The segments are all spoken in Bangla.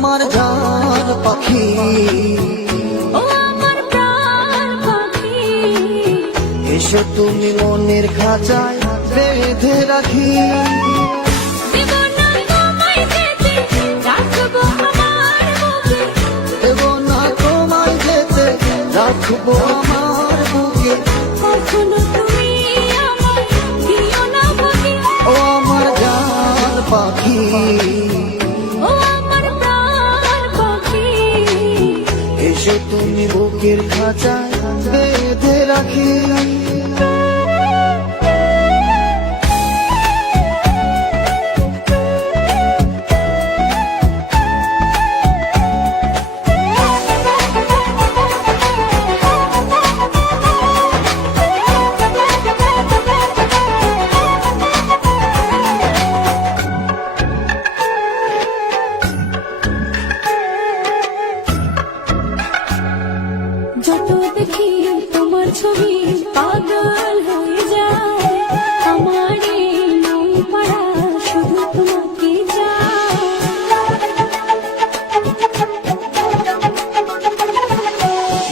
আমার জান পাখি, ও আমার প্রাণ পাখি, এসো তুমি মনের খাঁচায় বেঁধে রাখি। দেব না তোমায় যেতে, রাখবো আমার বুকে, দেব না তোমায় যেতে, রাখবো আমার বুকে। কখনো তুমি আমায় দিও না ভাগে, ও আমার জান পাখি, ও আমার প্রাণ পাখি, এসো তুমি বুকের খাঁচায় বেঁধে রাখি। যত দেখি তোমার ছবি পাগল হয়ে যায়, আমার এই মন পাড়া শুধু তোমাকে চায়।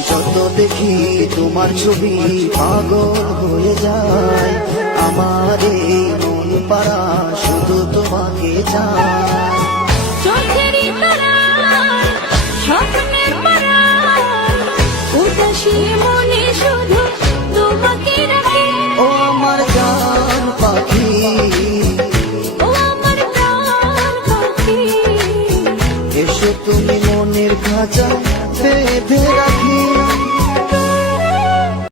যত দেখি তোমার ছবি পাগল হয়ে যায়, আমার এই মন পাড়া শুধু তোমাকে চায়।